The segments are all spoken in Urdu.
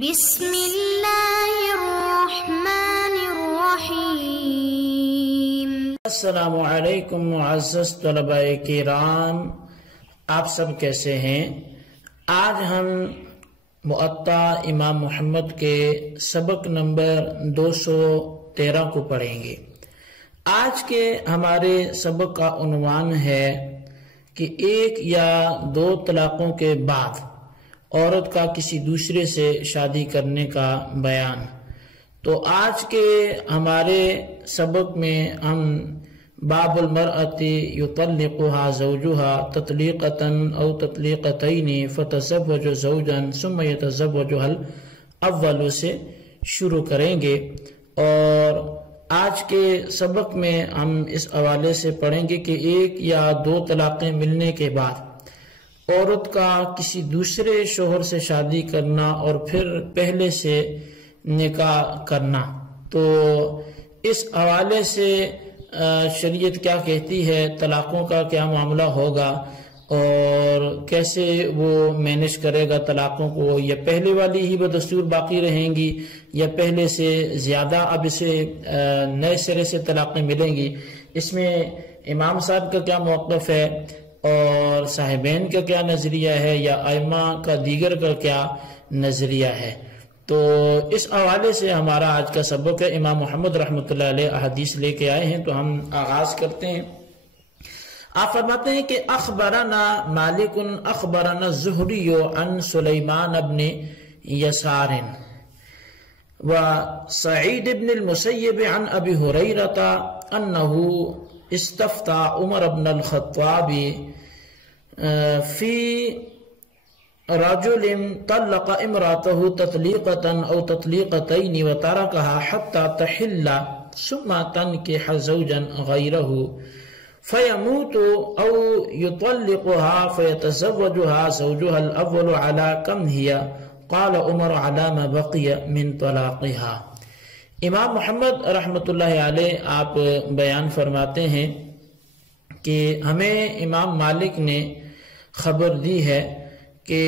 بسم اللہ الرحمن الرحیم۔ السلام علیکم معزز طلباء کرام، آپ سب کیسے ہیں؟ آج ہم مؤطا امام محمد کے سبق نمبر 213 کو پڑھیں گے۔ آج کے ہمارے سبق کا عنوان ہے کہ ایک یا دو طلاقوں کے بعد عورت کا کسی دوسرے سے شادی کرنے کا بیان۔ تو آج کے ہمارے سبق میں ہم باب المرأة یطلقها زوجها تطلیقة او تطلیقتین فتزوج زوجا ثم یتزوجها الاول سے شروع کریں گے، اور آج کے سبق میں ہم اس حوالے سے پڑھیں گے کہ ایک یا دو طلاقیں ملنے کے بعد عورت کا کسی دوسرے شوہر سے شادی کرنا اور پھر پہلے سے نکاح کرنا، تو اس حوالے سے شریعت کیا کہتی ہے، طلاقوں کا کیا معاملہ ہوگا اور کیسے وہ مینج کرے گا طلاقوں کو، یا پہلے والی ہی بدستور باقی رہیں گی یا پہلے سے زیادہ اب اسے نئے سرے سے طلاقیں ملیں گی، اس میں امام صاحب کا کیا موقف ہے اور صاحبین کا کیا نظریہ ہے یا ائمہ کا دیگر کا کیا نظریہ ہے۔ تو اس حوالے سے ہمارا آج کا سبق ہے۔ امام محمد رحمۃ اللہ علیہ احادیث لے کے آئے ہیں، تو ہم آغاز کرتے ہیں۔ آپ فرماتے ہیں کہ اخبرنا مالک اخبرنا الزہری عن سلیمان بن یسار و سعید بن المسیب عن ابی ہریرہ انہ استفتى عمر بن الخطاب في رجل طلق امراته تطليقة او تطليقتين وتركها حتى تحل ثم تنكح زوجا غيره فيموت او يطلقها فيتزوجها زوجها الاول على كم هي؟ قال عمر على ما بقي من طلاقها۔ امام محمد رحمۃ اللہ علیہ آپ بیان فرماتے ہیں کہ ہمیں امام مالک نے خبر دی ہے کہ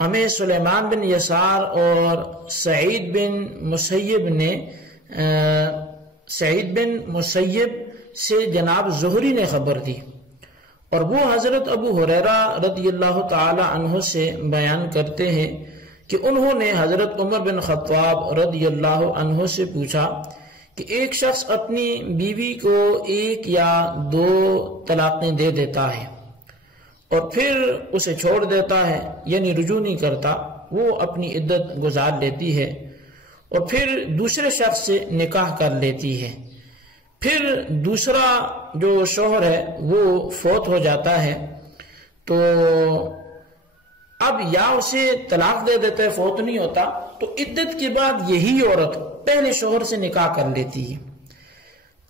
ہمیں سلیمان بن یسار اور سعید بن مسیب سے جناب زہری نے خبر دی، اور وہ حضرت ابو ہریرہ رضی اللہ تعالی عنہ سے بیان کرتے ہیں کہ انہوں نے حضرت عمر بن خطاب رضی اللہ عنہ سے پوچھا کہ ایک شخص اپنی بیوی کو ایک یا دو طلاقیں دے دیتا ہے اور پھر اسے چھوڑ دیتا ہے، یعنی رجوع نہیں کرتا، وہ اپنی عدت گزار لیتی ہے اور پھر دوسرے شخص سے نکاح کر لیتی ہے، پھر دوسرا جو شوہر ہے وہ فوت ہو جاتا ہے، تو اب یا اسے طلاق دے دیتا ہے، فوت نہیں ہوتا، تو عدت کے بعد یہی عورت پہلے شوہر سے نکاح کر لیتی ہے۔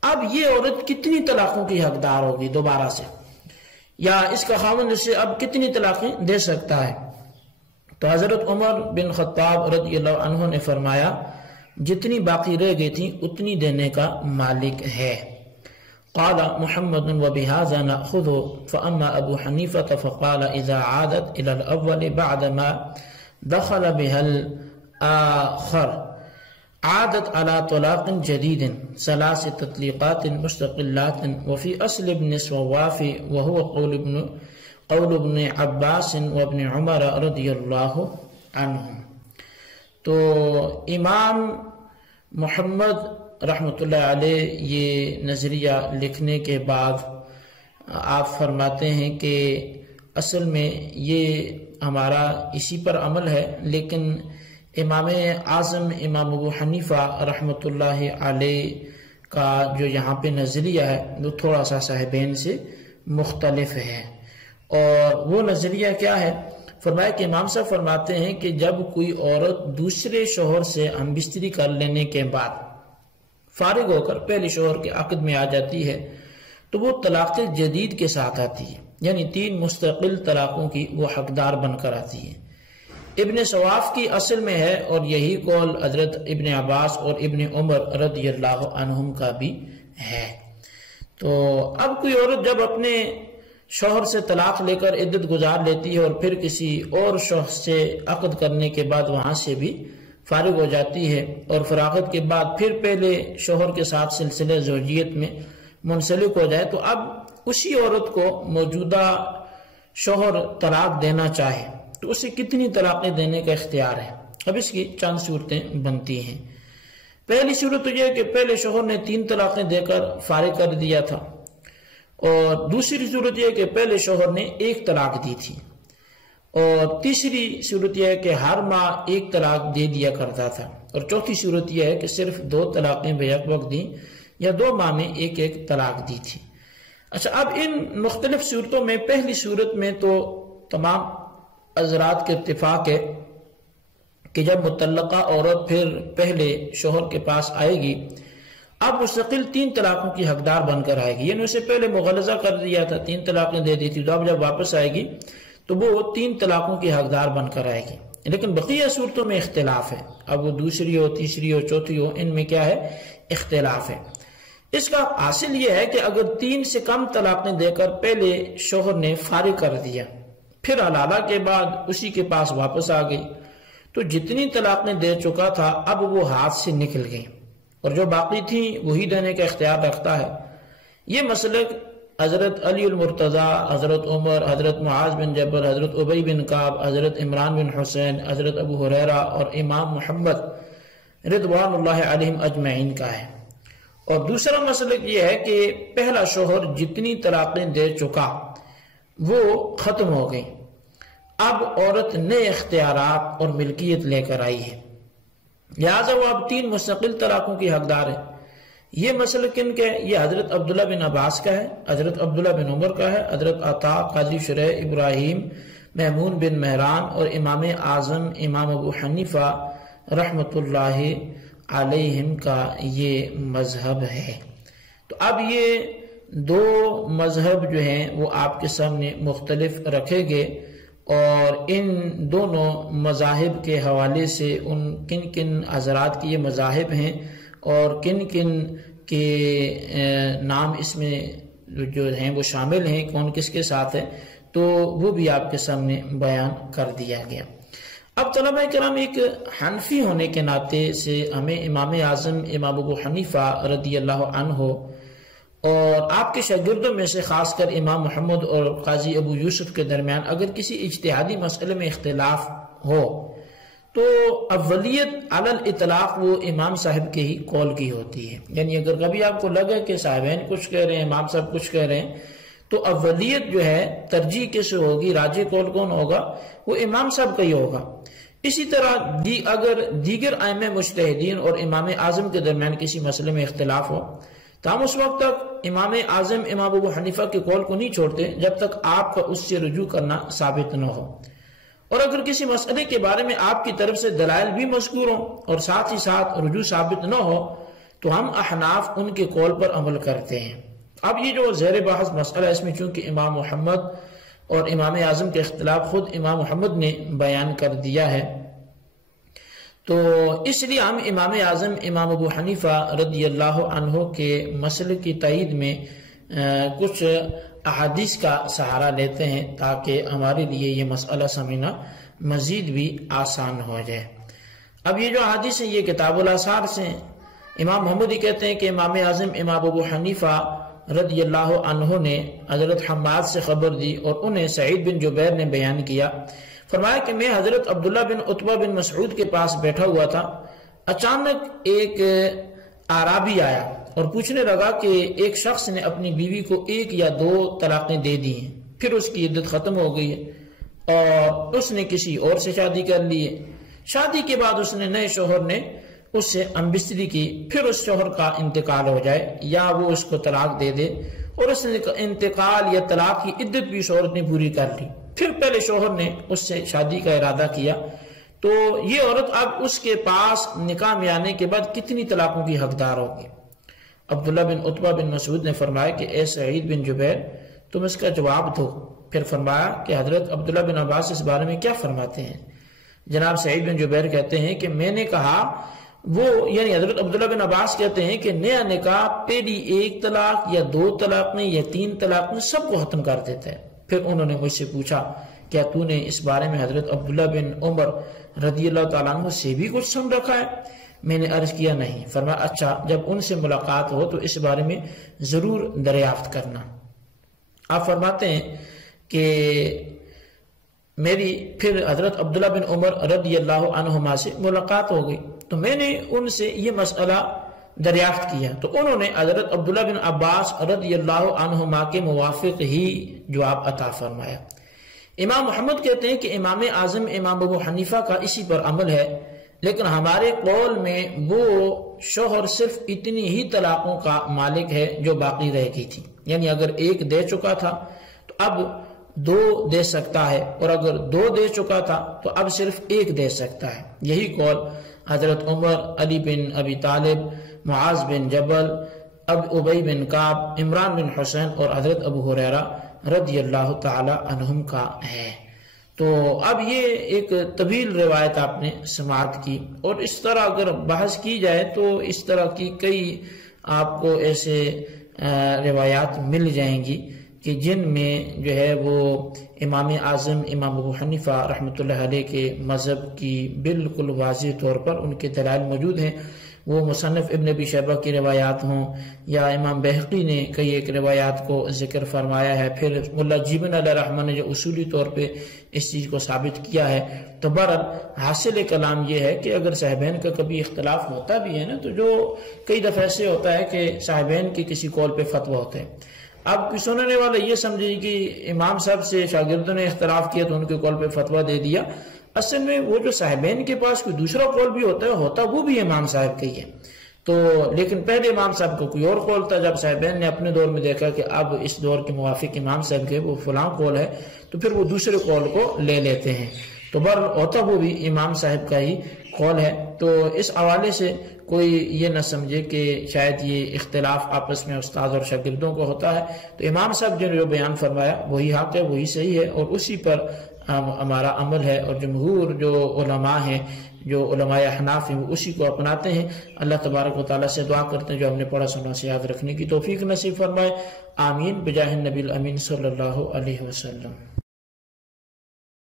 اب یہ عورت کتنی طلاقوں کی حقدار ہوگی دوبارہ سے، یا اس کا خاوند اسے اب کتنی طلاقیں دے سکتا ہے؟ تو حضرت عمر بن خطاب رضی اللہ عنہ نے فرمایا جتنی باقی رہ گئی تھی اتنی دینے کا مالک ہے۔ قال محمد وبهذا نأخذ فأما أبو حنيفة فقال إذا عادت إلى الأول بعدما دخل بها الآخر عادت على طلاق جديد ثلاث تطليقات مستقلات، وفي أصل ابن سواف وهو قول ابن عباس وابن عمر رضي الله عنهم۔ تو امام محمد رحمۃ اللہ علیہ یہ نظریہ لکھنے کے بعد آپ فرماتے ہیں کہ اصل میں یہ ہمارا اسی پر عمل ہے، لیکن امام اعظم امام ابو حنیفہ رحمۃ اللہ علیہ کا جو یہاں پہ نظریہ ہے وہ تھوڑا سا صاحبین سے مختلف ہے، اور وہ نظریہ کیا ہے؟ فرمایا کہ امام صاحب فرماتے ہیں کہ جب کوئی عورت دوسرے شوہر سے ہم بستری کر لینے کے بعد فارغ ہو کر پہلے شوہر کے عقد میں آ جاتی ہے تو وہ طلاق جدید کے ساتھ آتی ہے، یعنی 3 مستقل طلاقوں کی وہ حقدار بن کر آتی ہے۔ ابن سواف کی اصل میں ہے، اور یہی قول حضرت ابن عباس اور ابن عمر رضی اللہ عنہم کا بھی ہے۔ تو اب کوئی عورت جب اپنے شوہر سے طلاق لے کر عدت گزار لیتی ہے اور پھر کسی اور شخص سے عقد کرنے کے بعد وہاں سے بھی فارغ ہو جاتی ہے اور فراغت کے بعد پھر پہلے شوہر کے ساتھ سلسلہ زوجیت میں منسلک ہو جائے، تو اب اسی عورت کو موجودہ شوہر طلاق دینا چاہے تو اسے کتنی طلاقیں دینے کا اختیار ہے؟ اب اس کی چند صورتیں بنتی ہیں۔ پہلی صورت تو یہ ہے کہ پہلے شوہر نے 3 طلاقیں دے کر فارغ کر دیا تھا، اور دوسری صورت یہ ہے کہ پہلے شوہر نے 1 طلاق دی تھی، اور تیسری صورت یہ ہے کہ ہر ماہ 1 طلاق دے دیا کرتا تھا، اور چوتھی صورت یہ ہے کہ صرف 2 طلاقیں بیک وقت دیں یا 2 ماہ میں 1 طلاق دی تھی۔ اچھا، اب ان مختلف صورتوں میں پہلی صورت میں تو تمام حضرات کے اتفاق ہے کہ جب مطلقہ عورت پھر پہلے شوہر کے پاس آئے گی، اب مستقل 3 طلاقوں کی حقدار بن کر آئے گی، یعنی اسے پہلے مغلظہ کر دیا تھا، 3 طلاقیں دے دی تھی، تو اب جب واپس آئے گی تو وہ 3 طلاقوں کی حقدار بن کر آئے گی۔ لیکن بقیہ صورتوں میں اختلاف ہے، اب وہ دوسری ہو، تیسری ہو، چوتھی ہو، ان میں کیا ہے؟ اختلاف ہے۔ اس کا حاصل یہ ہے کہ اگر 3 سے کم طلاقیں دے کر پہلے شوہر نے فارغ کر دیا، پھر حلالہ کے بعد اسی کے پاس واپس آ گئی، تو جتنی طلاقیں دے چکا تھا اب وہ ہاتھ سے نکل گئی، اور جو باقی تھیں وہی دینے کا اختیار رکھتا ہے۔ یہ مسلک حضرت علی المرتضیٰ، حضرت عمر، حضرت معاذ بن جبل، حضرت ابی بن کعب، حضرت عمران بن حسین، حضرت ابو ہریرہ اور امام محمد رضوان اللہ علیہم اجمعین کا ہے۔ اور دوسرا مسلک یہ ہے کہ پہلا شوہر جتنی طلاقیں دے چکا وہ ختم ہو گئی، اب عورت نئے اختیارات اور ملکیت لے کر آئی ہے، لہٰذا وہ اب 3 مستقل طلاقوں کی حقدار ہے۔ یہ مسئلہ کن کا ہے؟ یہ حضرت عبداللہ بن عباس کا ہے، حضرت عبداللہ بن عمر کا ہے، حضرت عطا، قاضی شریح، ابراہیم، میمون بن مہران اور امام اعظم امام ابو حنیفہ رحمت اللہ علیہم کا یہ مذہب ہے۔ تو اب یہ 2 مذہب جو ہیں وہ آپ کے سامنے مختلف رکھے گے، اور ان دونوں مذاہب کے حوالے سے ان کن کن حضرات کی یہ مذاہب ہیں اور کن کن کے نام اس میں جو ہیں وہ شامل ہیں، کون کس کے ساتھ ہے، تو وہ بھی آپ کے سامنے بیان کر دیا گیا۔ اب طلبہ کرام، ایک حنفی ہونے کے ناطے سے ہمیں امام اعظم امام ابو حنیفہ رضی اللہ عنہ اور آپ کے شاگردوں میں سے خاص کر امام محمد اور قاضی ابو یوسف کے درمیان اگر کسی اجتہادی مسئلے میں اختلاف ہو تو اولیت علی الاطلاق وہ امام صاحب کے ہی قول کی ہوتی ہے، یعنی اگر کبھی آپ کو لگے کہ صاحبین کچھ کہہ رہے ہیں، امام صاحب کچھ کہہ رہے ہیں، تو اولیت جو ہے ترجیح کس ہوگی، راجح قول کون ہوگا؟ وہ امام صاحب کا ہی ہوگا۔ اسی طرح اگر دیگر ائمہ مجتہدین اور امام اعظم کے درمیان کسی مسئلے میں اختلاف ہو تو ہم اس وقت تک امام اعظم امام ابو حنیفہ کے قول کو نہیں چھوڑتے جب تک آپ کا اس سے رجوع کرنا ثابت نہ ہو، اور اگر کسی مسئلے کے بارے میں آپ کی طرف سے دلائل بھی مذکور ہوں اور ساتھ ہی ساتھ رجوع ثابت نہ ہو تو ہم احناف ان کے قول پر عمل کرتے ہیں۔ اب یہ جو زیر بحث مسئلہ ہے، اس میں چونکہ امام محمد اور امام اعظم کے اختلاف خود امام محمد نے بیان کر دیا ہے، تو اس لیے ہم امام اعظم امام ابو حنیفہ رضی اللہ عنہ کے مسئلے کی تائید میں کچھ احادیث کا سہارا لیتے ہیں تاکہ ہمارے لیے یہ مسئلہ سمجھنا مزید بھی آسان ہو جائے۔ اب یہ جو احادیث ہیں یہ کتاب الاثار سے ہیں۔ امام محمد ہی کہتے ہیں کہ امام اعظم امام ابو حنیفہ رضی اللہ عنہ نے حضرت حماد سے خبر دی اور انہیں سعید بن جبیر نے بیان کیا، فرمایا کہ میں حضرت عبداللہ بن عتبہ بن مسعود کے پاس بیٹھا ہوا تھا، اچانک ایک اعرابی آیا اور پوچھنے لگا کہ ایک شخص نے اپنی بیوی کو 1 یا 2 طلاقیں دے دی ہیں، پھر اس کی عدت ختم ہو گئی ہے اور اس نے کسی اور سے شادی کر لی ہے، شادی کے بعد اس نے نئے شوہر نے اس سے ہمبستری کی، پھر اس شوہر کا انتقال ہو جائے یا وہ اس کو طلاق دے دے اور اس انتقال یا طلاق کی عدت بھی اس عورت نے پوری کر لی، پھر پہلے شوہر نے اس سے شادی کا ارادہ کیا، تو یہ عورت اب اس کے پاس نکاح میں آنے کے بعد کتنی طلاقوں کی حقدار ہوگی؟ عبداللہ بن عتبہ بن مسعود نے فرمایا کہ اے سعید بن جبیر تم اس کا جواب دو۔ پھر فرمایا کہ حضرت عبداللہ بن عباس اس بارے میں کیا فرماتے ہیں؟ جناب سعید بن جبیر کہتے ہیں کہ میں نے کہا وہ یعنی حضرت عبداللہ بن عباس کہتے ہیں کہ نیا نکاح پہلی 1 طلاق یا 2 طلاق میں یا 3 طلاق میں سب کو ختم کر دیتا ہے۔ پھر انہوں نے مجھ سے پوچھا کیا تو نے اس بارے میں حضرت عبداللہ بن عمر رضی اللہ تعالیٰ عنہ سے بھی کچھ سن رکھا ہے؟ میں نے عرض کیا نہیں۔ فرمایا اچھا، جب ان سے ملاقات ہو تو اس بارے میں ضرور دریافت کرنا۔ آپ فرماتے ہیں کہ میری پھر حضرت عبداللہ بن عمر رضی اللہ عنہما سے ملاقات ہو گئی تو میں نے ان سے یہ مسئلہ دریافت کیا تو انہوں نے حضرت عبداللہ بن عباس رضی اللہ عنہما کے موافق ہی جواب عطا فرمایا۔ امام محمد کہتے ہیں کہ امام اعظم امام ابو حنیفہ کا اسی پر عمل ہے، لیکن ہمارے قول میں وہ شوہر صرف اتنی ہی طلاقوں کا مالک ہے جو باقی رہ گئی تھی، یعنی اگر 1 دے چکا تھا تو اب 2 دے سکتا ہے، اور اگر 2 دے چکا تھا تو اب صرف 1 دے سکتا ہے۔ یہی قول حضرت عمر، علی بن ابی طالب، معاذ بن جبل، ابی بن کعب، عمران بن حسین اور حضرت ابو ہریرہ رضی اللہ تعالی عنہم کا ہے۔ تو اب یہ ایک طویل روایت آپ نے سماعت کی، اور اس طرح اگر بحث کی جائے تو اس طرح کی کئی آپ کو ایسے روایات مل جائیں گی کہ جن میں جو ہے وہ امام اعظم امام ابو حنیفہ رحمۃ اللہ علیہ کے مذہب کی بالکل واضح طور پر ان کے دلائل موجود ہیں، وہ مصنف ابن ابی شیبہ کی روایات ہوں یا امام بہقی نے کئی ایک روایات کو ذکر فرمایا ہے، پھر ملا جیبن علیہ رحمٰن نے جو اصولی طور پہ اس چیز کو ثابت کیا ہے۔ تو بہرحال حاصل کلام یہ ہے کہ اگر صاحبین کا کبھی اختلاف ہوتا بھی ہے نا، تو جو کئی دفعہ ایسے ہوتا ہے کہ صاحبین کے کسی قول پہ فتویٰ ہوتے ہیں، اب کوئی سننے والا یہ سمجھے کہ امام صاحب سے شاگردوں نے اختلاف کیا تو ان کے قول پہ فتویٰ دے دیا، اصل میں وہ جو صاحبین کے پاس کوئی دوسرا قول بھی ہوتا وہ بھی امام صاحب کا ہی ہے۔ تو لیکن پہلے امام صاحب کو کوئی اور قول تھا، جب صاحبین نے اپنے دور میں دیکھا کہ اب اس دور کے موافق امام صاحب کے وہ فلاں قول ہے تو پھر وہ دوسرے قول کو لے لیتے ہیں، تو ہوتا وہ بھی امام صاحب کا ہی قول ہے۔ تو اس حوالے سے کوئی یہ نہ سمجھے کہ شاید یہ اختلاف آپس میں استاد اور شاگردوں کو ہوتا ہے، تو امام صاحب جو بیان فرمایا وہی حق ہے، وہی صحیح ہے، اور اسی پر ہمارا عمل ہے، اور جمہور جو علماء ہیں، جو علماء احناف ہیں، وہ اسی کو اپناتے ہیں۔ اللہ تبارک و تعالیٰ سے دعا کرتے ہیں جو ہم نے پڑھا سنا سے یاد رکھنے کی توفیق نصیب فرمائے، آمین بجاہ النبی الامین صلی اللہ علیہ وسلم۔